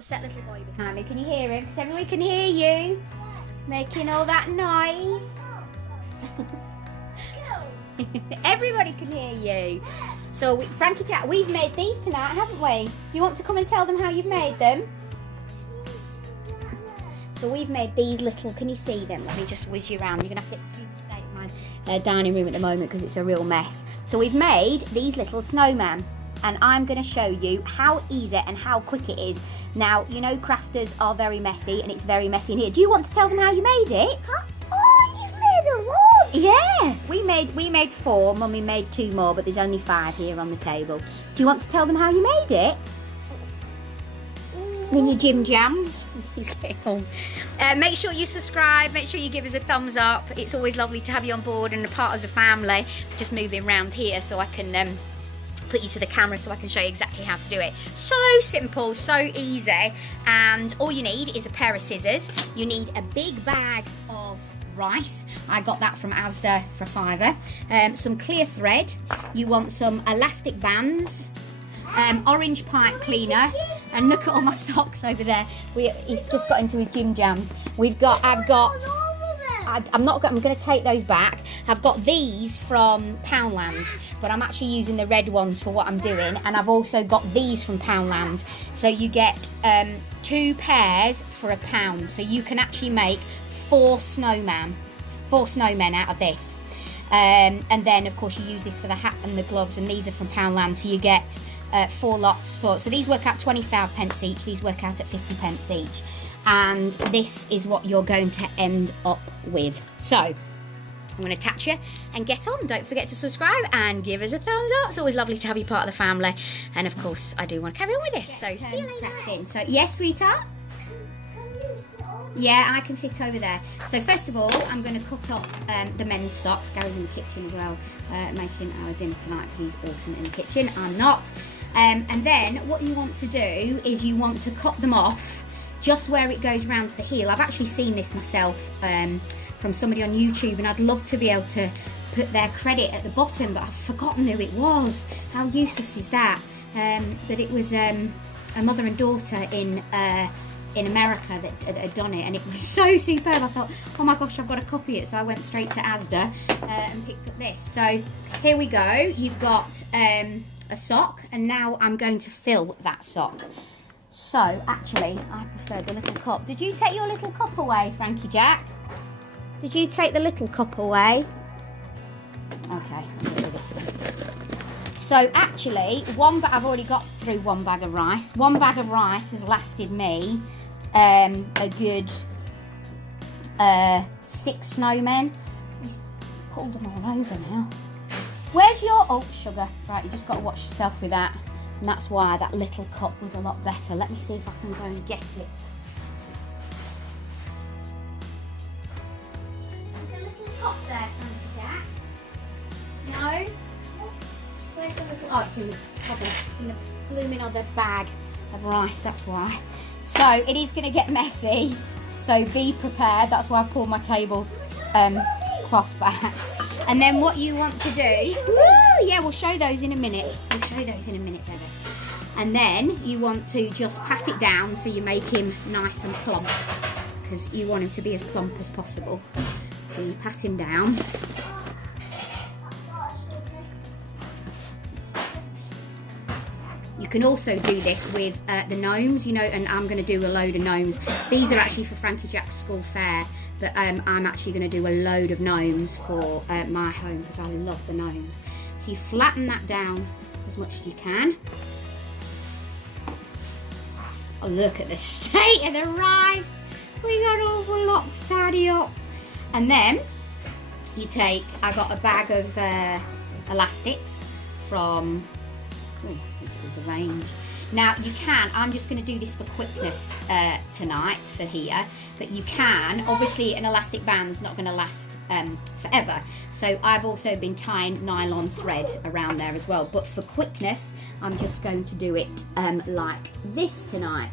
Upset little boy behind me. Can you hear him? Because everybody can hear you making all that noise. Everybody can hear you. So Frankie Jack, we've made these tonight, haven't we? Do you want to come and tell them how you've made them? So we've made these little, can you see them? Let me just whiz you around. You're going to have to excuse the state of my dining room at the moment because it's a real mess. So we've made these little snowmen, and I'm going to show you how easy and how quick it is. Now, you know crafters are very messy, and it's very messy in here. Do you want to tell them how you made it? Oh, you've made a lot! Yeah, we made 4, Mummy made 2 more, but there's only 5 here on the table. Do you want to tell them how you made it? In your gym jams. Make sure you subscribe, make sure you give us a thumbs up. It's always lovely to have you on board and a part of the family. Just moving around here so I can put you to the camera so I can show you exactly how to do it. So simple, so easy, and all you need is a pair of scissors. You need a big bag of rice. I got that from Asda for £5. Some clear thread. You want some elastic bands, orange pipe cleaner, and look at all my socks over there. He's just got into his gym jams. I'm going to take those back. I've got these from Poundland, but I'm actually using the red ones for what I'm doing, and I've also got these from Poundland. So you get 2 pairs for £1, so you can actually make 4 snowmen out of this. And then of course you use this for the hat and the gloves, and these are from Poundland, so you get 4 lots so these work out 25p each, these work out at 50p each. And this is what you're going to end up with. So I'm going to attach you and get on. Don't forget to subscribe and give us a thumbs up. It's always lovely to have you part of the family, and of course I do want to carry on with this. So see you later. So yes, sweetheart. Yeah, I can sit over there. So first of all, I'm going to cut up the men's socks. Gary's in the kitchen as well, making our dinner tonight because he's awesome in the kitchen. I'm not. And then what you want to do is you want to cut them off just where it goes round to the heel. I've actually seen this myself from somebody on YouTube, and I'd love to be able to put their credit at the bottom, but I've forgotten who it was. How useless is that? But it was a mother and daughter in America that had done it, and it was so superb. I thought, oh my gosh, I've got to copy it. So I went straight to Asda and picked up this. So here we go. You've got a sock, and now I'm going to fill that sock. So actually, I prefer the little cup. Did you take your little cup away, Frankie Jack? Did you take the little cup away? Okay, I'll do this one. So actually, I've already got through 1 bag of rice. 1 bag of rice has lasted me a good 6 snowmen. He's pulled them all over now. Where's your, oh, sugar. Right, you just got to watch yourself with that. And that's why that little cup was a lot better. Let me see if I can go and get it. There's a little cup there, Frankie Jack. No? Where's the little, oh, it's in the cupboard. It's in the blooming other bag of rice, that's why. So it is going to get messy, so be prepared. That's why I pulled my table cloth back. And then what you want to do, woo, yeah, we'll show those in a minute. We'll show those in a minute, baby. And then you want to just pat it down so you make him nice and plump, because you want him to be as plump as possible. So you pat him down. You can also do this with the gnomes, you know, and I'm going to do a load of gnomes. These are actually for Frankie Jack's school fair, but I'm actually going to do a load of gnomes for my home because I love the gnomes. So you flatten that down as much as you can. Oh, look at the state of the rice. We got an awful lot to tidy up. And then you take, I got a bag of elastics from, the range. Now you can, I'm just going to do this for quickness tonight for here, but you can, obviously an elastic band's not going to last forever, so I've also been tying nylon thread around there as well, but for quickness I'm just going to do it like this tonight.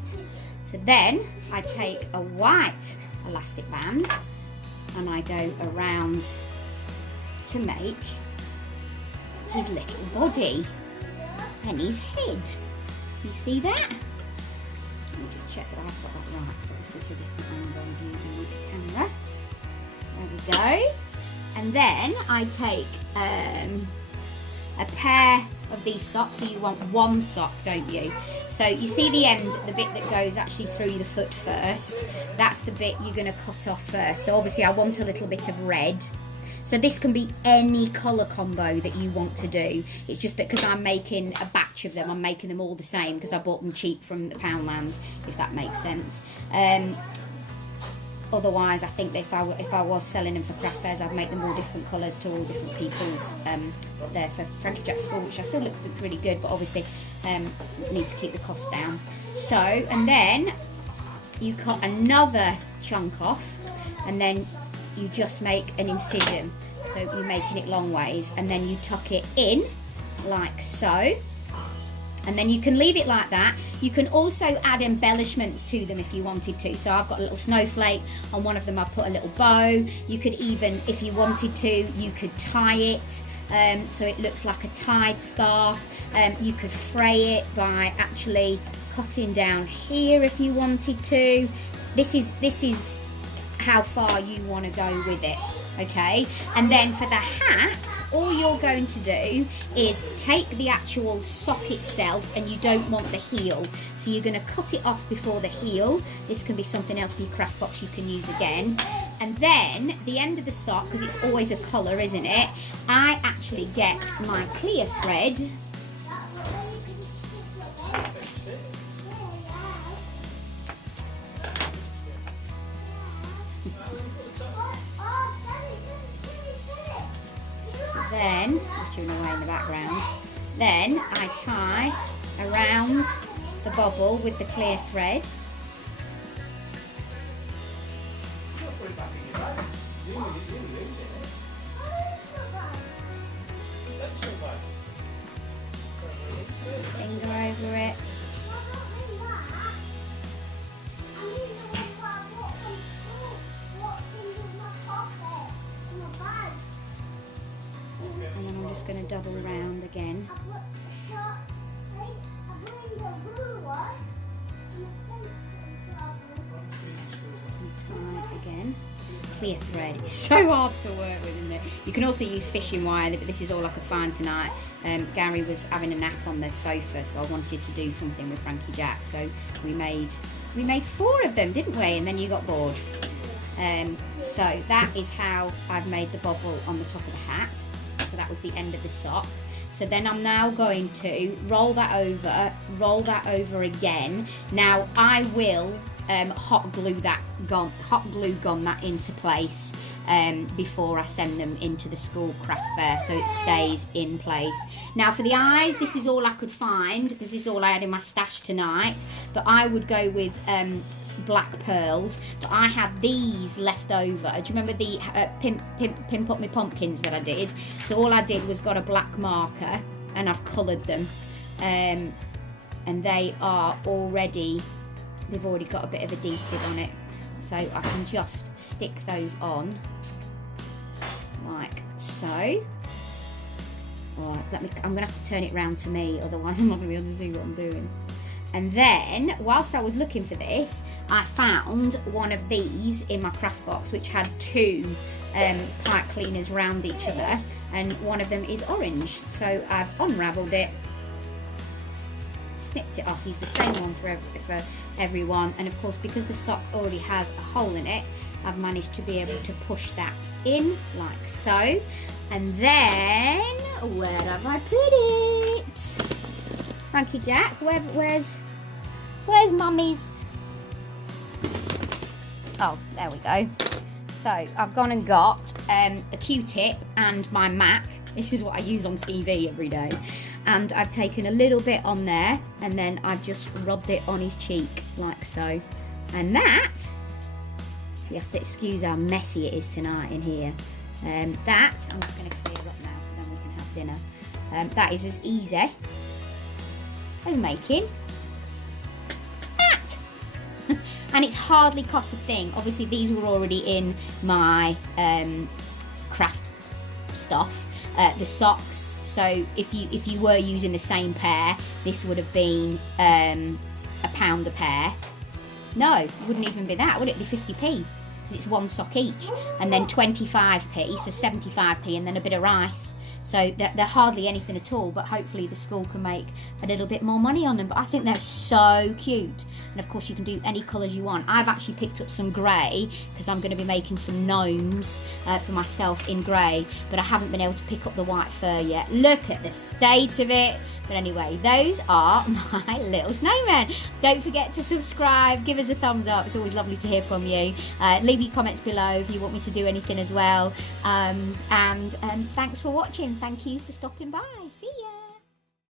So then I take a white elastic band and I go around to make his little body and his head. You see that? me just check that I've got that right, so this is a different angle using the camera. There we go. And then I take a pair of these socks, so you want one sock, don't you? So you see the end, the bit that goes actually through the foot first, that's the bit you're going to cut off first. So obviously I want a little bit of red. So this can be any colour combo that you want to do. It's just that because I'm making a batch of them, I'm making them all the same because I bought them cheap from the Poundland, if that makes sense. Otherwise, I think that if I was selling them for craft fairs, I'd make them all different colours to all different people's. There for Frankie Jack school, which I still look really good, but obviously need to keep the cost down. So, and then you cut another chunk off, and then you just make an incision. So you're making it long ways, and then you tuck it in like so. And then you can leave it like that. You can also add embellishments to them if you wanted to. So I've got a little snowflake. On one of them I've put a little bow. You could even, if you wanted to, you could tie it so it looks like a tied scarf. You could fray it by actually cutting down here if you wanted to. This is how far you want to go with it. Okay, and then for the hat, all you're going to do is take the actual sock itself, and you don't want the heel, so you're going to cut it off before the heel. This can be something else for your craft box you can use again. And then the end of the sock, because it's always a colour, isn't it, I actually get my clear thread. Then, watching away in the background, then I tie around the bobble with the clear thread. Finger over it. And then I'm just going to double round again. And tie again. Clear thread. It's so hard to work with, isn't it? You can also use fishing wire, but this is all I could find tonight. Gary was having a nap on the sofa, so I wanted to do something with Frankie Jack. So we made 4 of them, didn't we? And then you got bored. So that is how I've made the bobble on the top of the hat. So that was the end of the sock. So then I'm now going to roll that over again. Now I will hot glue gun that into place before I send them into the school craft fair, so it stays in place. Now for the eyes, this is all I could find. This is all I had in my stash tonight, but I would go with black pearls, but I had these left over. Do you remember the pimp up my pumpkins that I did? So all I did was got a black marker and I've coloured them, and they are already, they've already got a bit of adhesive on it, so I can just stick those on like so. Alright, I'm gonna have to turn it round to me, otherwise I'm not gonna be able to see what I'm doing. And then, whilst I was looking for this, I found one of these in my craft box, which had 2 pipe cleaners round each other, and one of them is orange. So I've unravelled it, snipped it off, used the same one for everyone, and of course, because the sock already has a hole in it, I've managed to be able to push that in like so. And then, where have I put it? Frankie Jack, where's Mummy's? Oh, there we go. So I've gone and got a Q-tip and my Mac. This is what I use on TV every day. And I've taken a little bit on there, and then I've just rubbed it on his cheek like so. And that, you have to excuse how messy it is tonight in here. That, I'm just going to clear up now so then we can have dinner. That is as easy as making that. And it's hardly cost a thing. Obviously these were already in my craft stuff. The socks, so if you were using the same pair, this would have been £1 a pair. No, it wouldn't even be that, would it? It'd be 50p, because it's one sock each. And then 25p, so 75p, and then a bit of rice. So they're hardly anything at all, but hopefully the school can make a little bit more money on them. But I think they're so cute. And of course you can do any colours you want. I've actually picked up some grey, because I'm going to be making some gnomes for myself in grey. But I haven't been able to pick up the white fur yet. Look at the state of it. But anyway, those are my little snowmen. Don't forget to subscribe, give us a thumbs up. It's always lovely to hear from you. Leave your comments below if you want me to do anything as well. And thanks for watching. Thank you for stopping by. See ya.